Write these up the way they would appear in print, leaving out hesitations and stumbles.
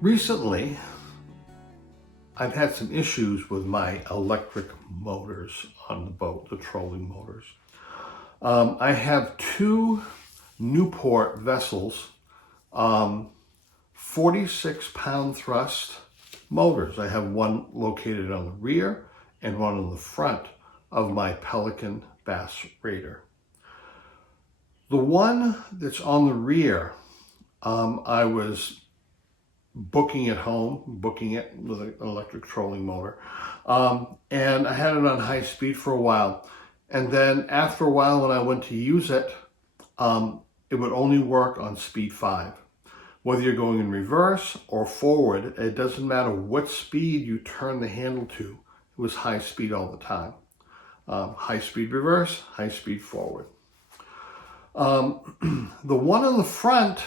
Recently, I've had some issues with my electric motors on the boat, the trolling motors. I have two Newport vessels, 46-pound thrust motors. I have one located on the rear and one on the front of my Pelican Bass Raider. The one that's on the rear, I was booking it with an electric trolling motor. And I had it on high speed for a while. And then after a while, when I went to use it, it would only work on speed 5. Whether you're going in reverse or forward, it doesn't matter what speed you turn the handle to. It was high speed all the time. High speed reverse, high speed forward. The one on the front,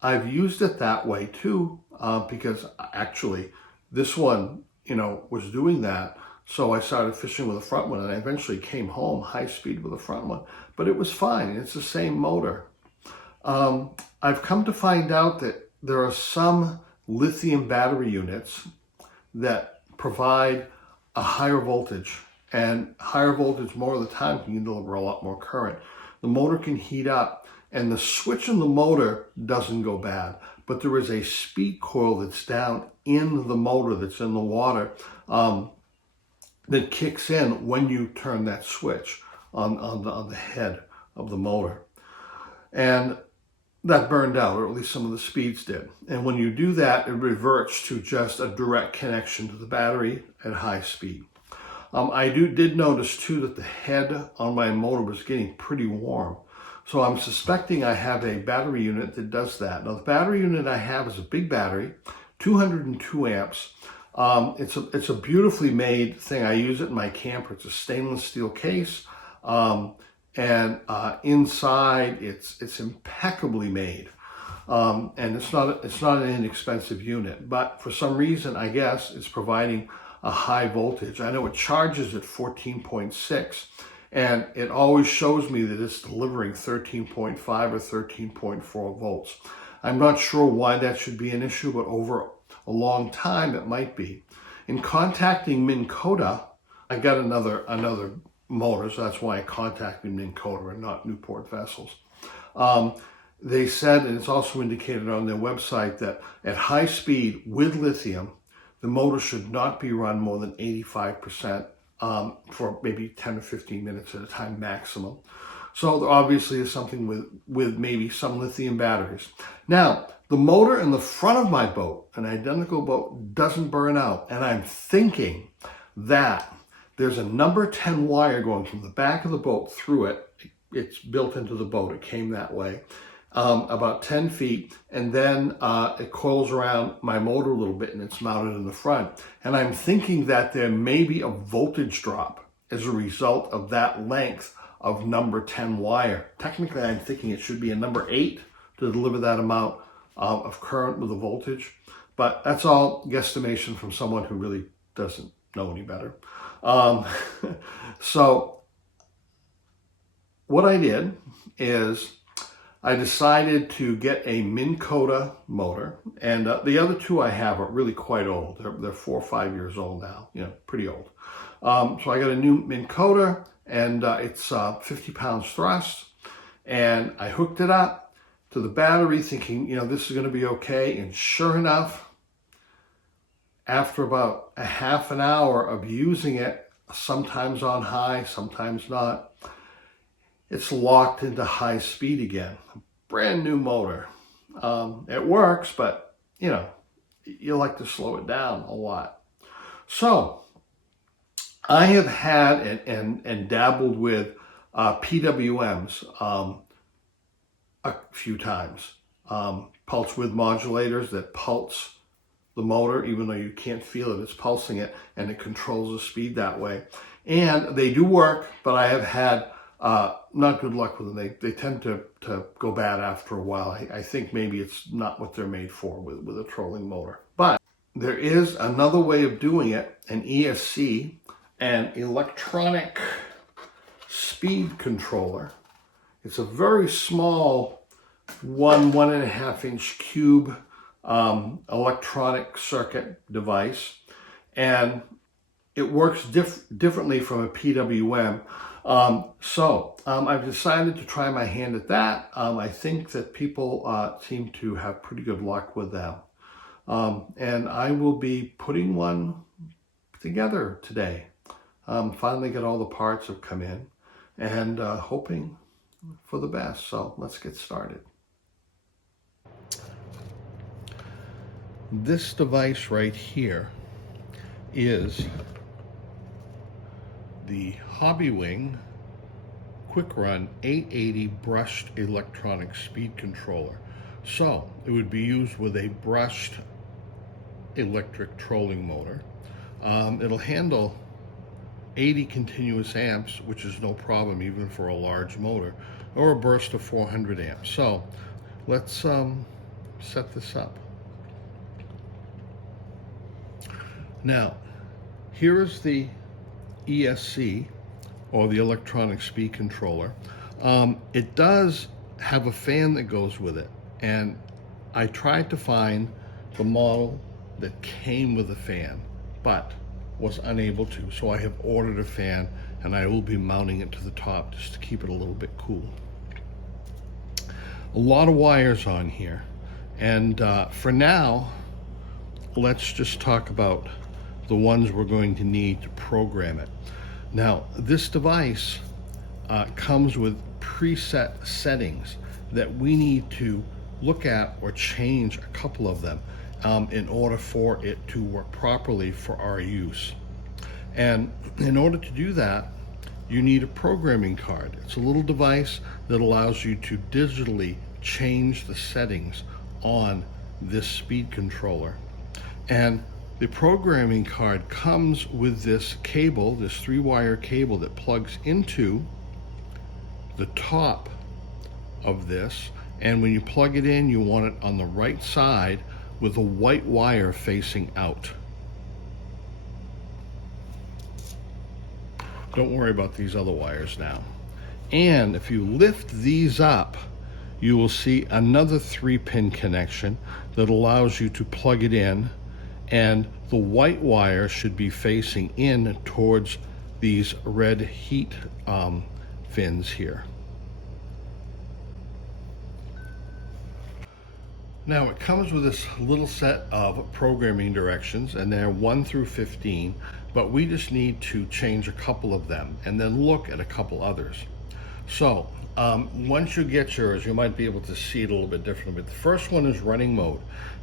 I've used it that way too, because actually this one, was doing that. So I started fishing with the front one, and I eventually came home high speed with the front one, but it was fine. It's the same motor. I've come to find out that there are some lithium battery units that provide a higher voltage, and higher voltage more of the time can deliver a lot more current. The motor can heat up, and the switch in the motor doesn't go bad, but there is a speed coil that's down in the motor that's in the water that kicks in when you turn that switch on the head of the motor. And that burned out, or at least some of the speeds did. And when you do that, it reverts to just a direct connection to the battery at high speed. I did notice too that the head on my motor was getting pretty warm. So I'm suspecting I have a battery unit that does that. Now the battery unit I have is a big battery, 202 amps. It's a beautifully made thing. I use it in my camper. It's a stainless steel case. And inside it's impeccably made. And it's not an inexpensive unit, but for some reason, I guess it's providing a high voltage. I know it charges at 14.6, and it always shows me that it's delivering 13.5 or 13.4 volts. I'm not sure why that should be an issue, but over a long time it might be. In contacting Minn Kota, I got another motor, so that's why I contacted Minn Kota and not Newport vessels. They said, and it's also indicated on their website, that at high speed with lithium, the motor should not be run more than 85% for maybe 10 or 15 minutes at a time maximum. So there obviously is something with maybe some lithium batteries. Now, the motor in the front of my boat, an identical boat, doesn't burn out. And I'm thinking that there's a number 10 wire going from the back of the boat through it. It's built into the boat. It came that way. About 10 feet, and then it coils around my motor a little bit, and it's mounted in the front. And I'm thinking that there may be a voltage drop as a result of that length of number 10 wire. Technically, I'm thinking it should be a number 8 to deliver that amount of current with a voltage, but that's all guesstimation from someone who really doesn't know any better. So what I did is I decided to get a Minn Kota motor, and the other two I have are really quite old. They're 4 or 5 years old now, pretty old. So I got a new Minn Kota, and it's 50 pounds thrust, and I hooked it up to the battery thinking, this is going to be okay, and sure enough, after about a half an hour of using it, sometimes on high, sometimes not, it's locked into high speed again. Brand new motor. It works, but you like to slow it down a lot. So I have had and dabbled with PWMs a few times. Pulse width modulators that pulse the motor, even though you can't feel it, it's pulsing it, and it controls the speed that way. And they do work, but I have had not good luck with them. They tend to go bad after a while. I think maybe it's not what they're made for with a trolling motor. But there is another way of doing it, an ESC, an electronic speed controller. It's a very small 1.5 inch cube electronic circuit device, and it works differently from a PWM. I've decided to try my hand at that. I think that people seem to have pretty good luck with them. And I will be putting one together today. Finally got all the parts have come in, and hoping for the best. So let's get started. This device right here is the Hobbywing Quick Run 880 brushed electronic speed controller. So it would be used with a brushed electric trolling motor. It'll handle 80 continuous amps, which is no problem even for a large motor, or a burst of 400 amps. So let's set this up. Now, here is the ESC, or the electronic speed controller. It does have a fan that goes with it, and I tried to find the model that came with a fan, but was unable to. So I have ordered a fan, and I will be mounting it to the top just to keep it a little bit cool. A lot of wires on here, and for now, let's just talk about the ones we're going to need to program it. Now, this device comes with preset settings that we need to look at or change a couple of them in order for it to work properly for our use. And in order to do that, you need a programming card. It's a little device that allows you to digitally change the settings on this speed controller. And the programming card comes with this cable, this 3-wire cable that plugs into the top of this. And when you plug it in, you want it on the right side with a white wire facing out. Don't worry about these other wires now. And if you lift these up, you will see another 3-pin connection that allows you to plug it in, and the white wire should be facing in towards these red heat fins here. Now it comes with this little set of programming directions, and they're 1 through 15, but we just need to change a couple of them and then look at a couple others. So once you get yours, you might be able to see it a little bit differently. But the first one is running mode,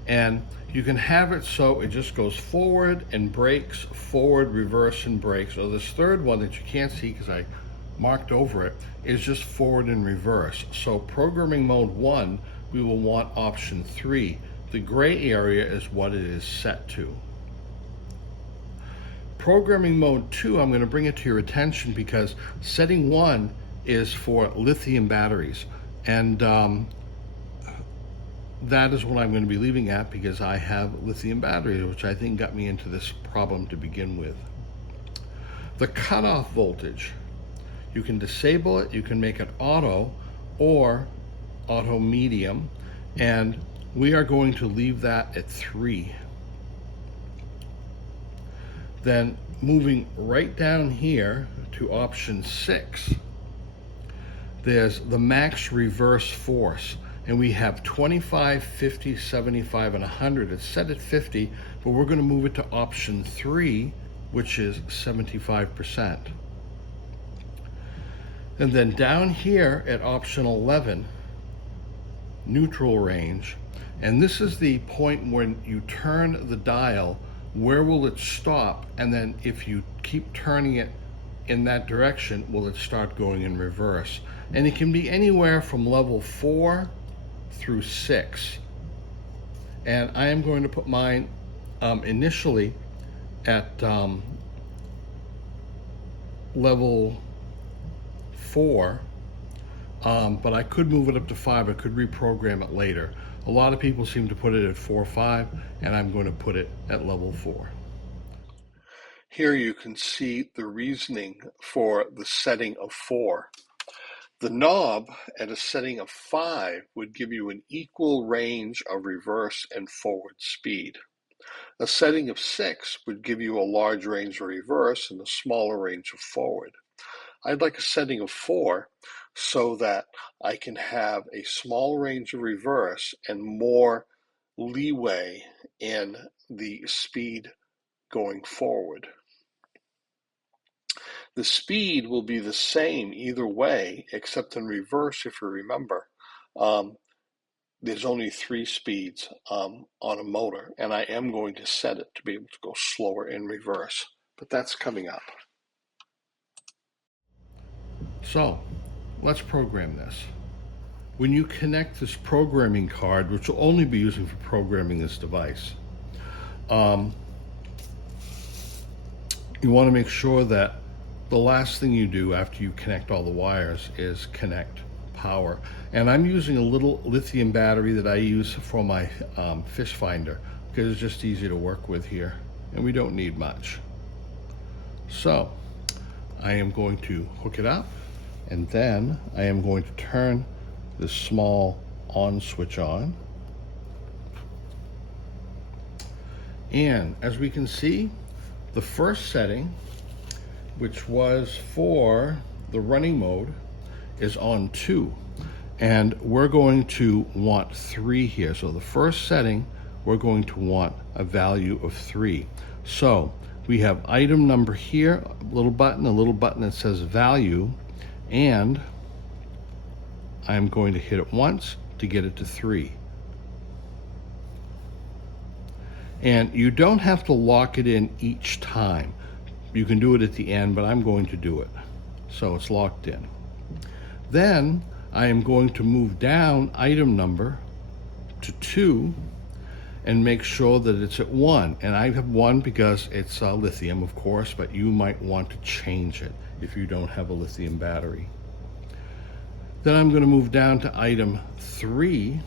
and you can have it so it just goes forward and brakes, forward, reverse, and brakes. Or this third one that you can't see because I marked over it is just forward and reverse. So programming mode 1, we will want option 3. The gray area is what it is set to. Programming mode 2, I'm going to bring it to your attention because setting 1 is for lithium batteries, and that is what I'm going to be leaving at because I have lithium batteries, which I think got me into this problem to begin with. The cutoff voltage, you can disable it, you can make it auto or auto medium, and we are going to leave that at 3. Then moving right down here to option 6, there's the max reverse force, and we have 25, 50, 75, and 100. It's set at 50, but we're going to move it to option 3, which is 75%. And then down here at option 11, neutral range, and this is the point when you turn the dial, where will it stop, and then if you keep turning it in that direction, will it start going in reverse. And it can be anywhere from level 4 through 6. And I am going to put mine initially at level 4, but I could move it up to 5. I could reprogram it later. A lot of people seem to put it at 4 or 5, and I'm going to put it at level 4. Here you can see the reasoning for the setting of 4. The knob at a setting of 5 would give you an equal range of reverse and forward speed. A setting of 6 would give you a large range of reverse and a smaller range of forward. I'd like a setting of 4 so that I can have a small range of reverse and more leeway in the speed going forward. The speed will be the same either way, except in reverse, if you remember. There's only 3 speeds on a motor, and I am going to set it to be able to go slower in reverse, but that's coming up. So, let's program this. When you connect this programming card, which will only be used for programming this device, you want to make sure that the last thing you do after you connect all the wires is connect power. And I'm using a little lithium battery that I use for my fish finder because it's just easy to work with here and we don't need much. So I am going to hook it up, and then I am going to turn this small on switch on. And as we can see, the first setting, which was for the running mode, is on 2. And we're going to want 3 here. So the first setting, we're going to want a value of 3. So we have item number here, a little button that says value, and I'm going to hit it once to get it to 3. And you don't have to lock it in each time. You can do it at the end, but I'm going to do it. So it's locked in. Then I am going to move down item number to 2 and make sure that it's at 1. And I have 1 because it's lithium, of course, but you might want to change it if you don't have a lithium battery. Then I'm going to move down to item 3,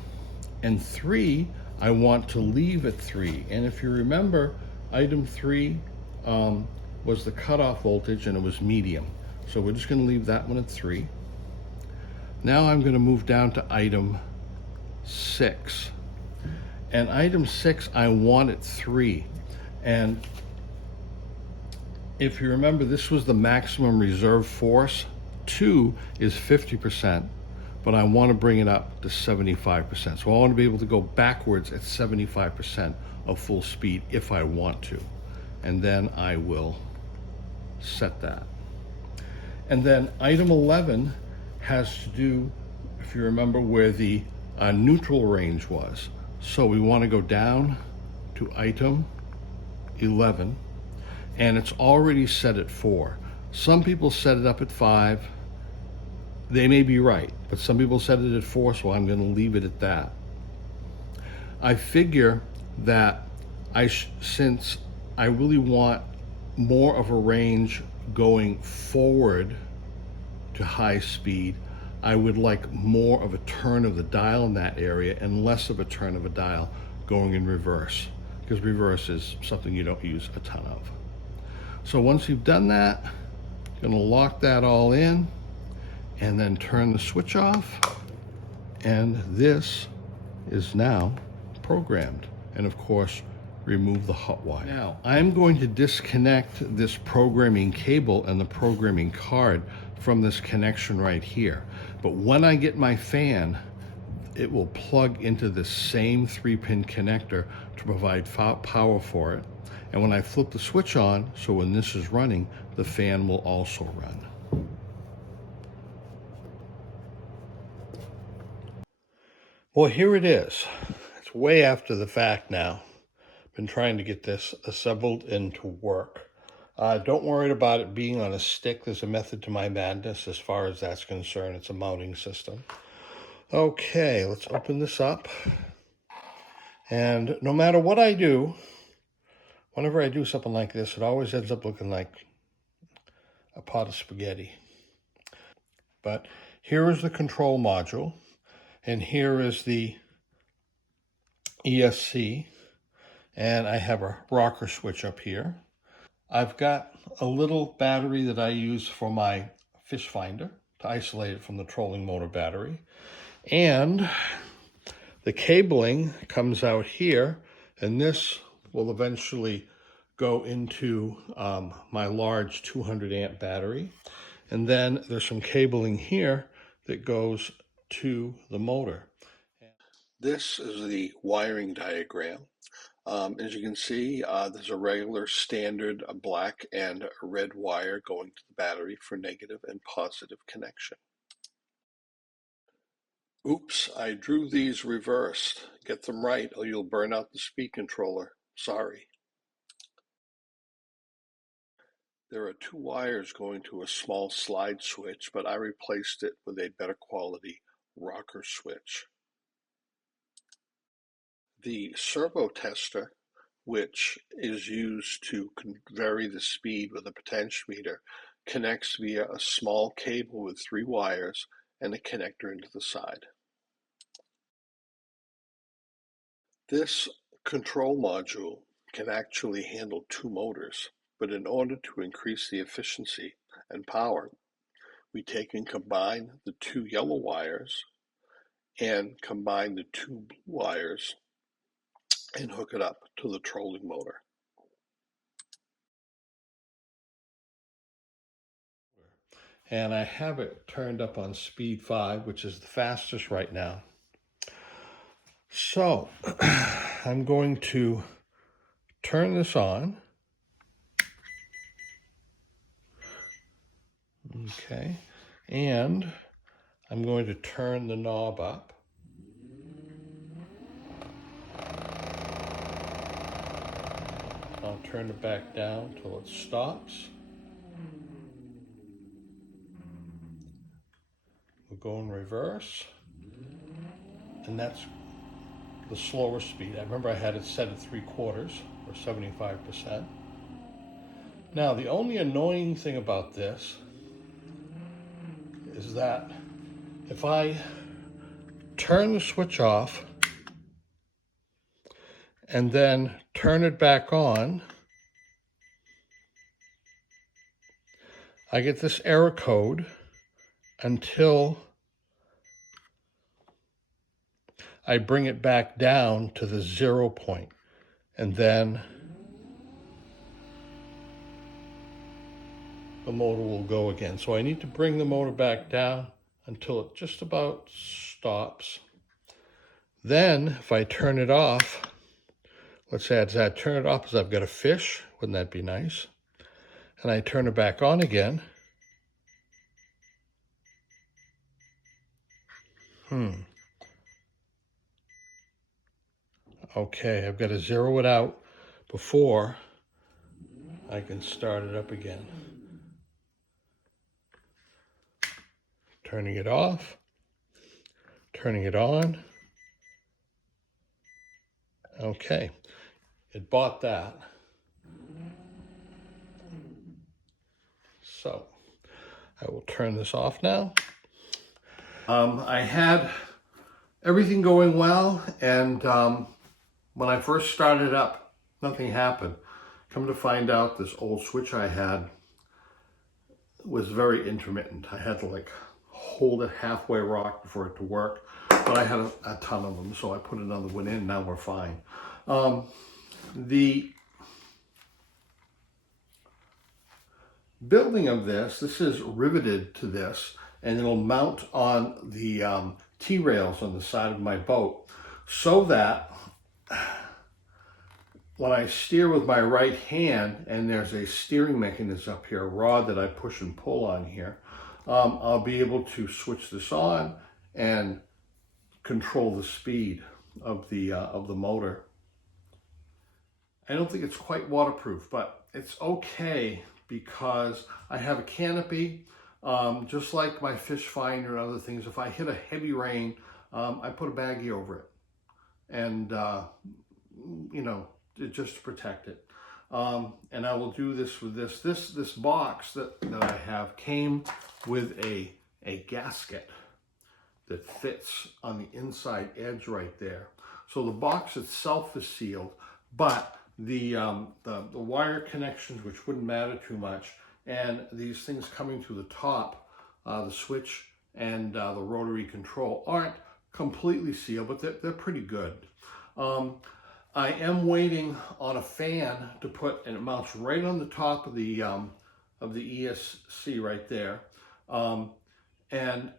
and 3 I want to leave at 3. And if you remember, item 3 was the cutoff voltage and it was medium. So we're just going to leave that one at 3. Now I'm going to move down to item 6. And item 6 I want at 3. And if you remember, this was the maximum reserve force. 2 is 50%, but I want to bring it up to 75%. So I want to be able to go backwards at 75% of full speed if I want to. And then I will set that. And then item 11 has to do, if you remember, where the neutral range was. So we want to go down to item 11, and it's already set at 4. Some people set it up at 5. They may be right, but some people set it at 4, so I'm going to leave it at that. I figure that since I really want more of a range going forward to high speed, I would like more of a turn of the dial in that area and less of a turn of a dial going in reverse, because reverse is something you don't use a ton of. So once you've done that, I'm going to lock that all in and then turn the switch off, and this is now programmed. And of course, remove the hot wire. Now, I'm going to disconnect this programming cable and the programming card from this connection right here. But when I get my fan, it will plug into this same 3-pin connector to provide power for it. And when I flip the switch on, so when this is running, the fan will also run. Well, here it is. It's way after the fact now. Been trying to get this assembled and to work. Don't worry about it being on a stick. There's a method to my madness as far as that's concerned. It's a mounting system. Okay, let's open this up. And no matter what I do, whenever I do something like this, it always ends up looking like a pot of spaghetti. But here is the control module, and here is the ESC, and I have a rocker switch up here. I've got a little battery that I use for my fish finder, to isolate it from the trolling motor battery. And the cabling comes out here, and this will eventually go into my large 200 amp battery. And then there's some cabling here that goes to the motor. This is the wiring diagram. As you can see, there's a regular standard black and red wire going to the battery for negative and positive connection. Oops, I drew these reversed. Get them right or you'll burn out the speed controller. Sorry. There are two wires going to a small slide switch, but I replaced it with a better quality rocker switch. The servo tester, which is used to vary the speed with a potentiometer, connects via a small cable with 3 wires and a connector into the side. This control module can actually handle 2 motors, but in order to increase the efficiency and power, we take and combine the 2 yellow wires and combine the 2 blue wires and hook it up to the trolling motor. And I have it turned up on speed 5, which is the fastest right now. So I'm going to turn this on. Okay, and I'm going to turn the knob up. I'll turn it back down till it stops. We'll go in reverse, and that's the slower speed. I remember I had it set at 3/4 or 75%. Now, the only annoying thing about this is that if I turn the switch off and then turn it back on, I get this error code until I bring it back down to the 0 point, and then the motor will go again. So I need to bring the motor back down until it just about stops. Then if I turn it off, let's say as I turn it off, as I've got a fish, wouldn't that be nice? And I turn it back on again. Okay, I've got to zero it out before I can start it up again. Turning it off, turning it on. Okay, it bought that. So I will turn this off now. I had everything going well, and when I first started up, nothing happened. Come to find out, this old switch I had was very intermittent. I had to like hold it halfway rock for it to work, but I had a ton of them, so I put another one in. Now we're fine. The building of this is riveted to this, and it'll mount on the T-rails on the side of my boat, so that when I steer with my right hand, and there's a steering mechanism up here, a rod that I push and pull on here, I'll be able to switch this on and control the speed of the motor. I don't think it's quite waterproof, but it's okay because I have a canopy, just like my fish finder and other things. If I hit a heavy rain, I put a baggie over it, and you know, just to protect it. And I will do this with this box that I have came with a gasket that fits on the inside edge right there. So the box itself is sealed, but the wire connections, which wouldn't matter too much, and these things coming to the top the switch and the rotary control aren't completely sealed, but they're pretty good. I am waiting on a fan to put, and it mounts right on the top of the ESC right there. And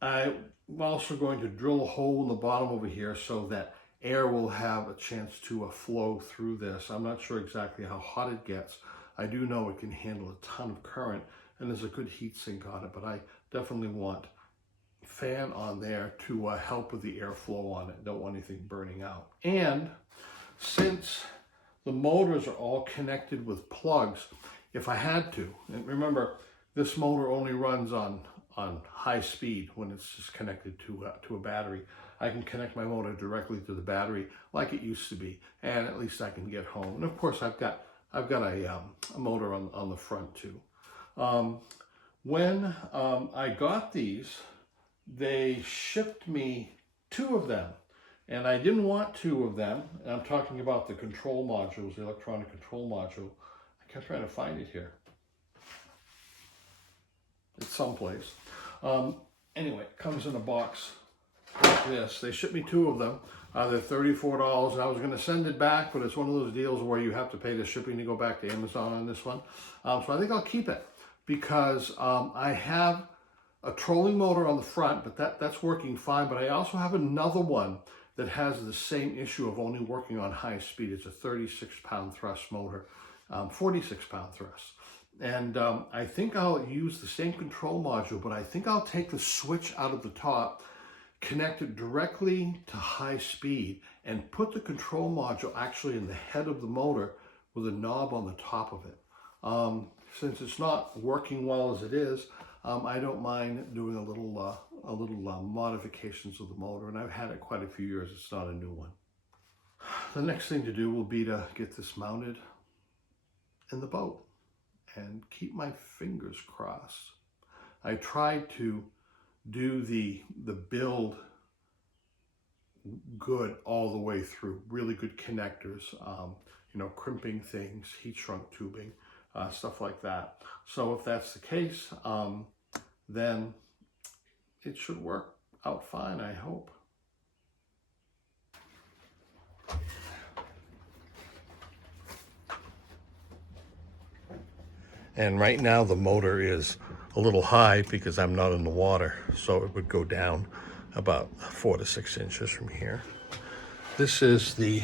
I'm also going to drill a hole in the bottom over here so that air will have a chance to flow through this. I'm not sure exactly how hot it gets. I do know it can handle a ton of current, and there's a good heat sink on it, but I definitely want a fan on there to help with the airflow on it. Don't want anything burning out. And since the motors are all connected with plugs, if I had to, and remember, this motor only runs on high speed when it's just connected to a battery. I can connect my motor directly to the battery like it used to be, and at least I can get home. And of course, I've got a motor on the front too. When I got these, they shipped me 2 of them, and I didn't want 2 of them. And I'm talking about the control modules, the electronic control module. I kept trying to find it here. It's someplace. Anyway, it comes in a box like this. They shipped me 2 of them. They're $34, and I was going to send it back, but it's one of those deals where you have to pay the shipping to go back to Amazon on this one. So I think I'll keep it because I have a trolling motor on the front, but that's working fine. But I also have another one that has the same issue of only working on high speed. It's a 36-pound thrust motor, 46-pound thrust. And I think I'll use the same control module, but I think I'll take the switch out of the top, connect it directly to high speed, and put the control module actually in the head of the motor with a knob on the top of it. Since it's not working well as it is, I don't mind doing a little modifications of the motor, and I've had it quite a few years. It's not a new one. The next thing to do will be to get this mounted in the boat and keep my fingers crossed. I tried to do the build good all the way through, really good connectors, crimping things, heat shrunk tubing, stuff like that. So if that's the case, then it should work out fine, I hope. And right now the motor is a little high because I'm not in the water, so it would go down about 4 to 6 inches from here. This is the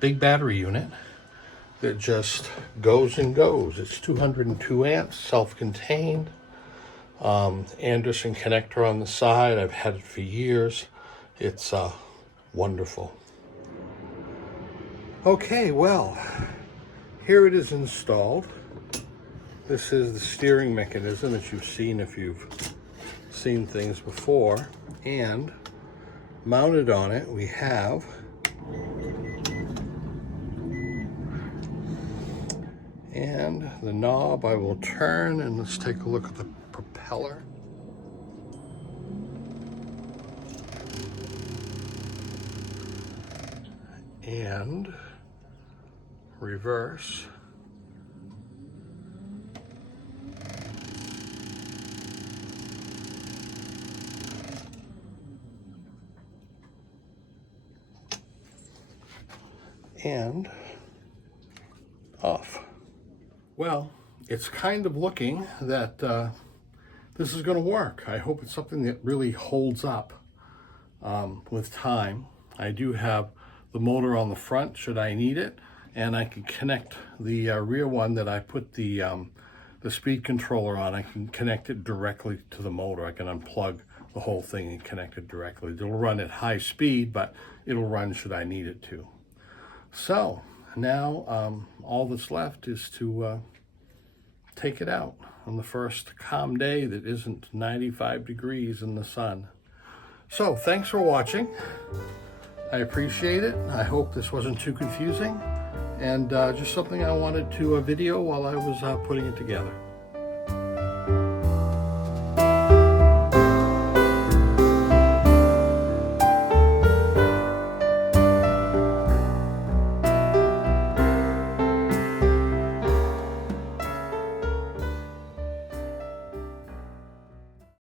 big battery unit that just goes and goes. It's 202 amps, self-contained. Anderson connector on the side. I've had it for years. It's wonderful. Okay, well, here it is installed. This is the steering mechanism that you've seen if you've seen things before. And mounted on it, we have and the knob I will turn, and let's take a look at the propeller. And reverse. And off. Well, it's kind of looking that this is going to work. I hope it's something that really holds up with time. I do have the motor on the front should I need it, and I can connect the rear one that I put the speed controller on. I can connect it directly to the motor. I can unplug the whole thing and connect it directly. It'll run at high speed, but it'll run should I need it to. So now all that's left is to take it out on the first calm day that isn't 95 degrees in the sun. So thanks for watching. I appreciate it. I hope this wasn't too confusing, and just something I wanted to video while I was putting it together.